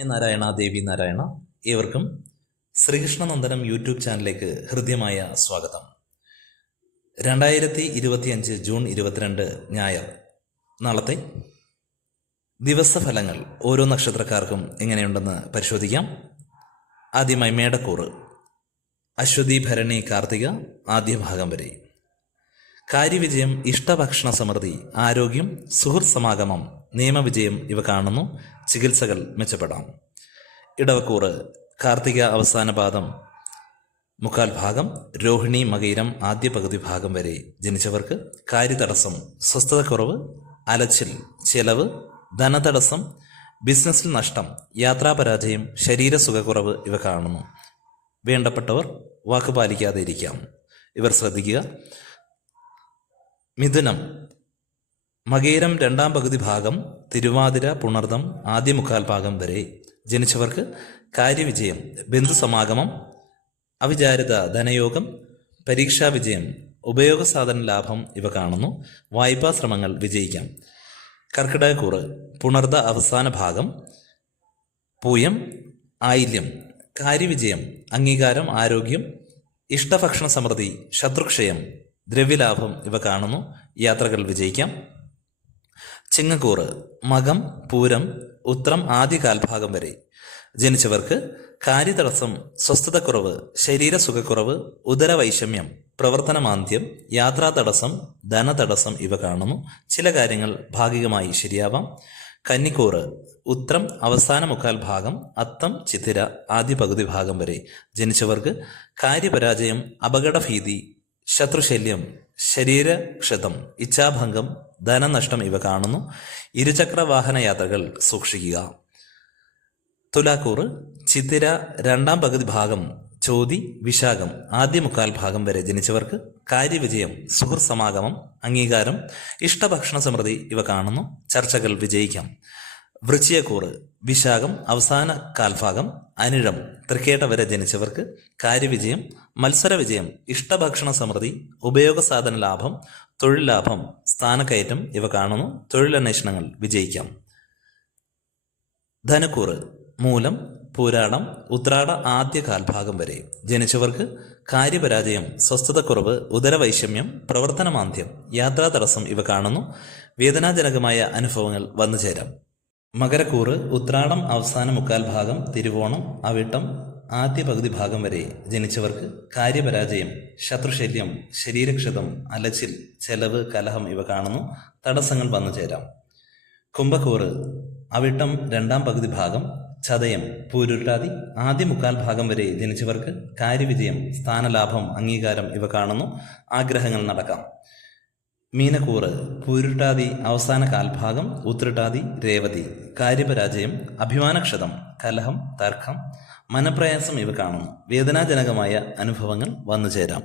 നാരായണ ദേവി നാരായണ. ഏവർക്കും ശ്രീകൃഷ്ണനന്ദനം യൂട്യൂബ് ചാനലിലേക്ക് ഹൃദ്യമായ സ്വാഗതം. 2025 ജൂൺ 22 ഞായർ. നാളത്തെ ദിവസഫലങ്ങൾ ഓരോ നക്ഷത്രക്കാർക്കും എങ്ങനെയുണ്ടെന്ന് പരിശോധിക്കാം. ആദ്യമായി മേടക്കൂറ്. അശ്വതി, ഭരണി, കാർത്തിക ആദ്യ ഭാഗം വരെ. കാര്യവിജയം, ഇഷ്ടഭക്ഷണ സമൃദ്ധി, ആരോഗ്യം, സുഹൃത്ത് സമാഗമം, നിയമവിജയം ഇവ കാണുന്നു. ചികിത്സകൾ മെച്ചപ്പെടാം. ഇടവക്കൂറ്. കാർത്തിക അവസാന പാദം മുക്കാൽ ഭാഗം, രോഹിണി, മകയിരം ആദ്യ പകുതി ഭാഗം വരെ ജനിച്ചവർക്ക് കാര്യതടസ്സം, സ്വസ്ഥതക്കുറവ്, അലച്ചിൽ, ചെലവ്, ധനതടസ്സം, ബിസിനസ്സിൽ നഷ്ടം, യാത്രാപരാജയം, ശരീരസുഖക്കുറവ് ഇവ കാണുന്നു. വേണ്ടപ്പെട്ടവർ വാക്കുപാലിക്കാതെ ഇരിക്കാം. ഇവർ ശ്രദ്ധിക്കുക. മിഥുനം. മകയിരം രണ്ടാം പകുതി ഭാഗം, തിരുവാതിര, പുണർദം ആദ്യ മുക്കാൽ ഭാഗം വരെ ജനിച്ചവർക്ക് കാര്യവിജയം, ബന്ധുസമാഗമം, അവിചാരിത ധനയോഗം, പരീക്ഷാ വിജയം, ഉപയോഗസാധന ലാഭം ഇവ കാണുന്നു. വായ്പാ ശ്രമങ്ങൾ വിജയിക്കാം. കർക്കിടകക്കൂറ്. പുണർദ അവസാന ഭാഗം, പൂയം, ആയില്യം, കാര്യവിജയം, അംഗീകാരം, ആരോഗ്യം, ഇഷ്ടഭക്ഷണ സമൃദ്ധി, ശത്രുക്ഷയം, ദ്രവ്യലാഭം ഇവ കാണുന്നു. യാത്രകൾ വിജയിക്കാം. ചിങ്ങക്കൂറ്. മകം, പൂരം, ഉത്രം ആദ്യ കാൽഭാഗം വരെ ജനിച്ചവർക്ക് കാര്യതടസ്സം, സ്വസ്ഥതക്കുറവ്, ശരീരസുഖക്കുറവ്, ഉദരവൈഷമ്യം, പ്രവർത്തനമാന്ദ്യം, യാത്രാതടസ്സം, ധനതടസ്സം ഇവ കാണുന്നു. ചില കാര്യങ്ങൾ ഭാഗികമായി ശരിയാവാം. കന്നിക്കൂറ്. ഉത്രം അവസാന മുക്കാൽ ഭാഗം, അത്തം, ചിത്തിര ആദ്യ പകുതി ഭാഗം വരെ ജനിച്ചവർക്ക് കാര്യപരാജയം, അപകടഭീതി, ശത്രുശല്യം, ശരീരക്ഷതം, ഇച്ഛാഭംഗം, ധനനഷ്ടം ഇവ കാണുന്നു. ഇരുചക്ര വാഹന യാത്രകൾ സൂക്ഷിക്കുക. തുലാക്കൂറ്. ചിത്തിര രണ്ടാം പകുതി ഭാഗം, ചോതി, വിശാഖം ആദ്യ മുക്കാൽ ഭാഗം വരെ ജനിച്ചവർക്ക് കാര്യവിജയം, സുഹൃത്ത് സമാഗമം, അംഗീകാരം, ഇഷ്ടഭക്ഷണ സമൃദ്ധി ഇവ കാണുന്നു. ചർച്ചകൾ വിജയിക്കാം. വൃശ്ചികക്കൂറ്. വിശാഖം അവസാന കാൽഭാഗം, അനിഴം, തൃക്കേട്ട വരെ ജനിച്ചവർക്ക് കാര്യവിജയം, മത്സരവിജയം, ഇഷ്ടഭക്ഷണ സമൃദ്ധി, ഉപയോഗസാധന ലാഭം, തൊഴിൽ ലാഭം, സ്ഥാനക്കയറ്റം ഇവ കാണുന്നു. തൊഴിലന്വേഷണങ്ങൾ വിജയിക്കാം. ധനുക്കൂറ്. മൂലം, പൂരാടം, ഉത്രാട ആദ്യ കാൽഭാഗം വരെ ജനിച്ചവർക്ക് കാര്യപരാജയം, സ്വസ്ഥതക്കുറവ്, ഉദരവൈഷമ്യം, പ്രവർത്തനമാന്ദ്യം, യാത്രാതടസ്സം ഇവ കാണുന്നു. വേദനാജനകമായ അനുഭവങ്ങൾ വന്നു ചേരാം. മകരക്കൂറ്. ഉത്രാടം അവസാന മുക്കാൽ ഭാഗം, തിരുവോണം, അവിട്ടം ആദ്യ പകുതി ഭാഗം വരെ ജനിച്ചവർക്ക് കാര്യപരാജയം, ശത്രുശല്യം, ശരീരക്ഷതം, അലച്ചിൽ, ചെലവ്, കലഹം ഇവ കാണുന്നു. തടസ്സങ്ങൾ വന്നു ചേരാം. കുംഭക്കൂറ്. അവിട്ടം രണ്ടാം പകുതി ഭാഗം, ചതയം, പൂരുരുട്ടാതി ആദ്യ മുക്കാൽ ഭാഗം വരെ ജനിച്ചവർക്ക് കാര്യവിജയം, സ്ഥാനലാഭം, അംഗീകാരം ഇവ കാണുന്നു. ആഗ്രഹങ്ങൾ നടക്കാം. മീനക്കൂറ്. പൂരുരുട്ടാതി അവസാന കാൽഭാഗം, ഉത്രട്ടാതി, രേവതി കാര്യപരാജയം, അഭിമാനക്ഷതം, കലഹം, തർക്കം, മനപ്രയാസം ഇവ കാണുന്നു. വേദനാജനകമായ അനുഭവങ്ങൾ വന്നു ചേരാം.